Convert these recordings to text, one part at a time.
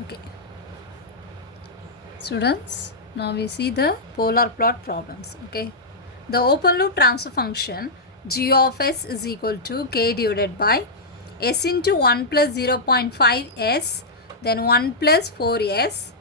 Okay. Students, now we see the polar plot problems. Okay. The open loop transfer function g of s is equal to k divided by s into 1 plus 0.5 s, then 1 plus 4s.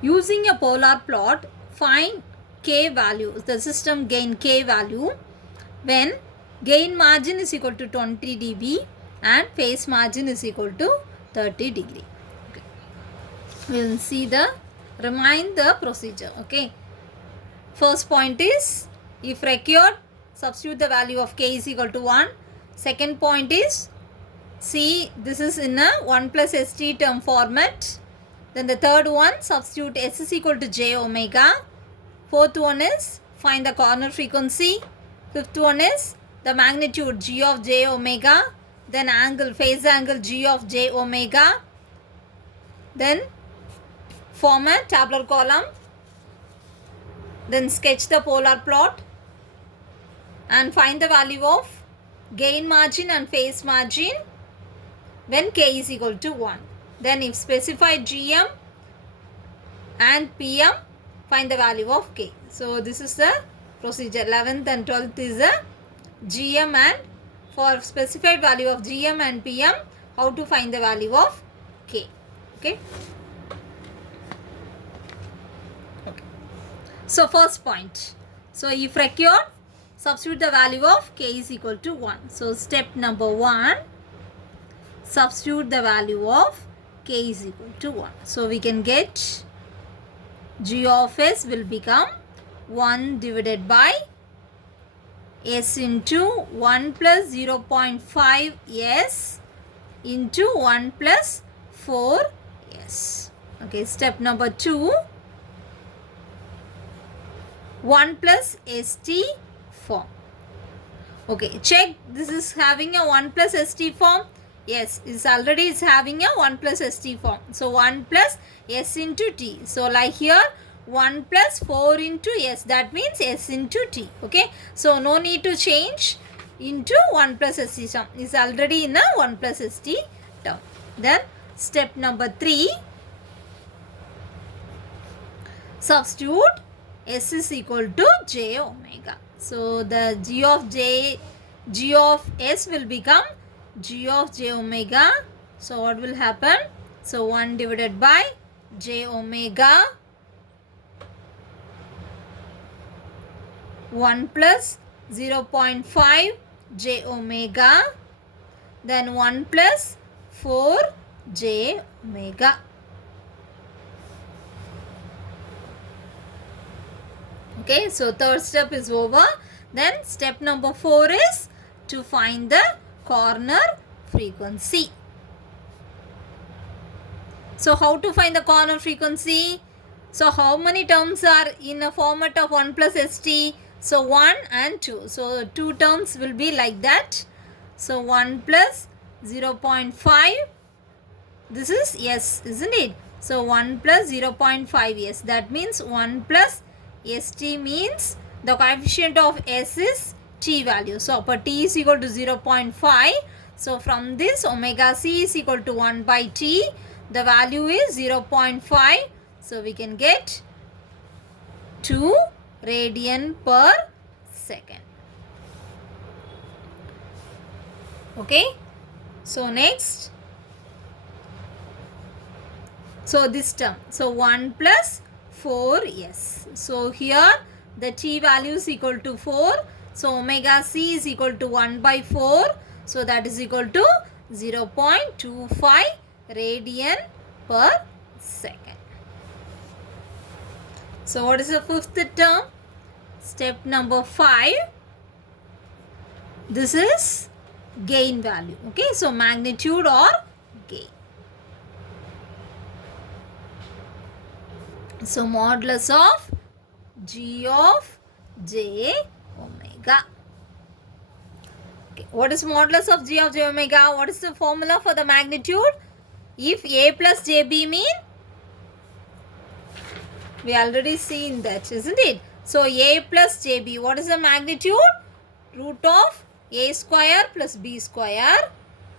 Using a polar plot, find k value, the system gain k value when gain margin is equal to 20 dB and phase margin is equal to 30 degree. Okay. We will see remind the procedure. Okay. First point is, if required, substitute the value of k is equal to 1. Second point is, see, this is in a 1 plus st term format. Then the third one, substitute s is equal to j omega. Fourth one is, find the corner frequency. Fifth one is, the magnitude g of j omega. Then angle, phase angle g of j omega. Then form a tabular column. Then sketch the polar plot and find the value of gain margin and phase margin when k is equal to 1. Then if specified gm and pm, find the value of k. So this is the procedure. 11th and 12th is the gm, and for specified value of gm and pm, how to find the value of k. Okay. So first point. So if required, substitute the value of k is equal to 1. So step number 1, substitute the value of k is equal to 1. So we can get g of s will become 1 divided by s into 1 plus 0.5 s into 1 plus 4 s. Okay, step number 2, 1 plus st form. Okay, check, this is having a 1 plus st form. Yes, it's already is having a 1 plus st form. So 1 plus s into t. So like here 1 plus 4 into s, that means s into t. Okay, so no need to change into 1 plus st term. It's already in a 1 plus st term. Then step number 3, substitute s is equal to j omega. So the g of s will become g of j omega. So what will happen? So 1 divided by j omega 1 plus 0.5 j omega, then 1 plus 4 j omega. Okay, so third step is over. Then step number 4 is to find the corner frequency. So how to find the corner frequency? So how many terms are in a format of 1 plus st? So 1 and 2. So 2 terms will be like that. So 1 plus 0.5. This is s, isn't it? So 1 plus 0.5 s. That means 1 plus st means the coefficient of s is t value. So for t is equal to 0.5. So from this omega c is equal to 1 by t. The value is 0.5. So we can get 2 radian per second. Okay. So next. So this term. So 1 plus 4s. So here the t value is equal to 4. So omega c is equal to 1 by 4. So that is equal to 0.25 radian per second. So what is the fifth term? Step number 5. This is gain value. Okay, so magnitude or gain. So modulus of g of j omega. Okay, what is modulus of g of j omega? What is the formula for the magnitude? If a plus jb mean, we already seen that, isn't it? So a plus jb, what is the magnitude? Root of a square plus b square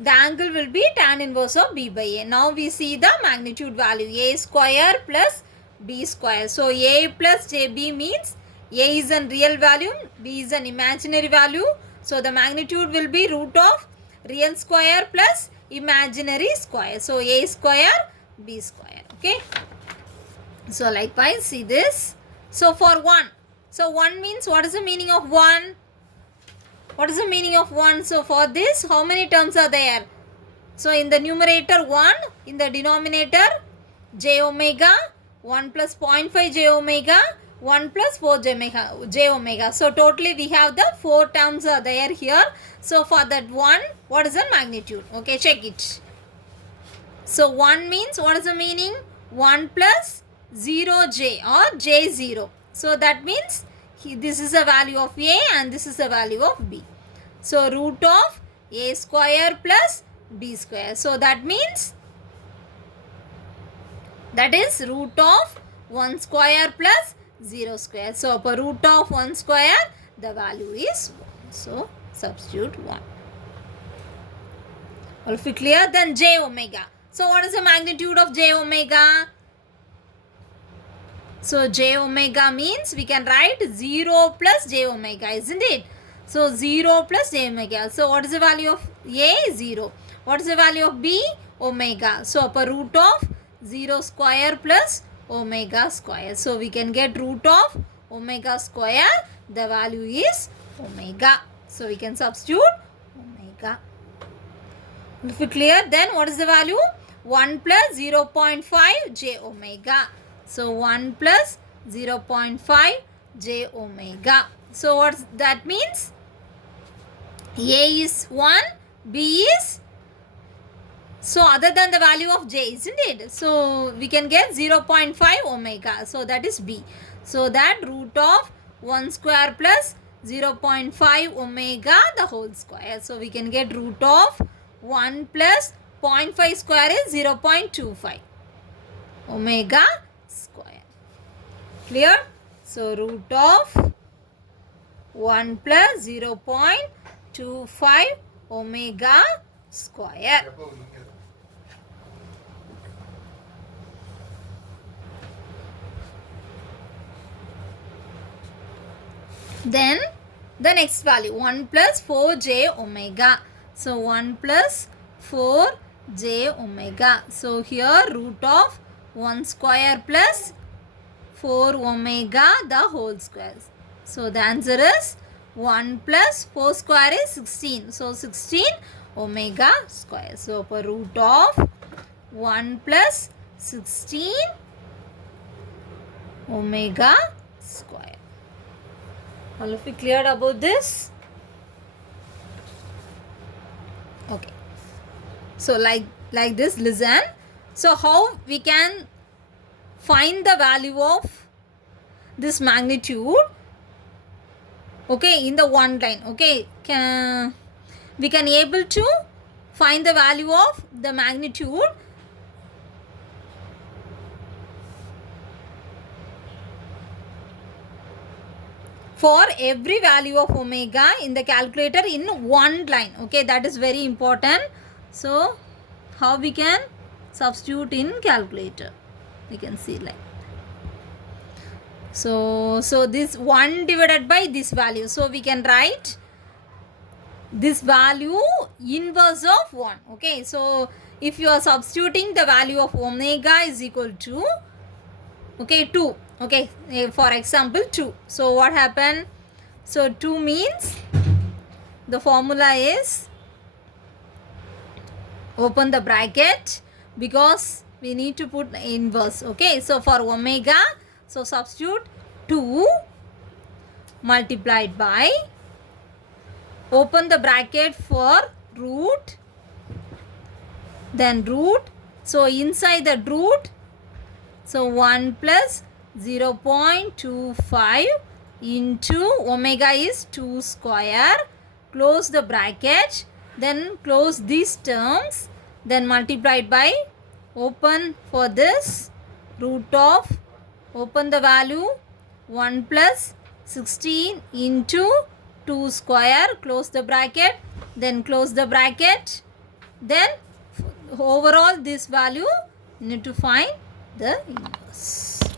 the angle will be tan inverse of B by A. Now we see the magnitude value, A square plus B square. So A plus JB means A is a real value, B is an imaginary value. So the magnitude will be root of real square plus imaginary square. So A square, B square. Okay. So likewise, see this. So for 1. So 1 means, what is the meaning of 1? What is the meaning of 1? So for this, how many terms are there? So in the numerator 1, in the denominator j omega, 1 plus 0.5 j omega, 1 plus 4 j omega. So totally we have the 4 terms are there here. So for that 1, what is the magnitude? Okay, check it. So 1 means, what is the meaning? 1 plus 0j or j0. So that means this is a value of A and this is a value of B. So root of A square plus B square. So that means, that is root of 1 square plus 0 square. So per root of 1 square, the value is 1. So substitute 1. All of it clear? Then j omega. So what is the magnitude of j omega? So j omega means we can write 0 plus j omega, isn't it? So 0 plus j omega. So what is the value of A? 0. What is the value of B? Omega. So upper root of 0 square plus omega square. So we can get root of omega square. The value is omega. So we can substitute omega. If it clear, then what is the value? 1 plus 0.5 j omega. So 1 plus 0.5 j omega. So what that means? A is 1, B is, so other than the value of j, isn't it? So we can get 0.5 omega. So that is B. So that root of 1 square plus 0.5 omega the whole square. So we can get root of 1 plus 0.5 square is 0.25 omega square. Clear? So root of 1 plus 0.25 omega square. Then the next value, 1 plus 4j omega. So 1 plus 4j omega. So here root of 1 square plus 4 omega the whole square. So the answer is 1 plus 4 square is 16. So 16 omega square. So per root of 1 plus 16 omega square. All of you cleared about this? Okay. So like this, listen. So how we can find the value of this magnitude? Okay, in the one line. Okay, we can able to find the value of the magnitude for every value of omega in the calculator in one line. Okay, that is very important. So how we can substitute in calculator? We can see like, so this 1 divided by this value. So we can write this value inverse of 1. Okay, so if you are substituting the value of omega is equal to, okay, 2. Okay, for example 2. So what happened? So 2 means the formula is, open the bracket because we need to put inverse. Okay, so for omega, so substitute 2 multiplied by, open the bracket for root, then root. So inside the root, so 1 plus 0.25 into omega is 2 square, close the bracket, then close these terms, then multiplied by, open for this, root of, open the value 1 plus 16 into 2 square, close the bracket, then close the bracket, then overall this value you need to find the inverse.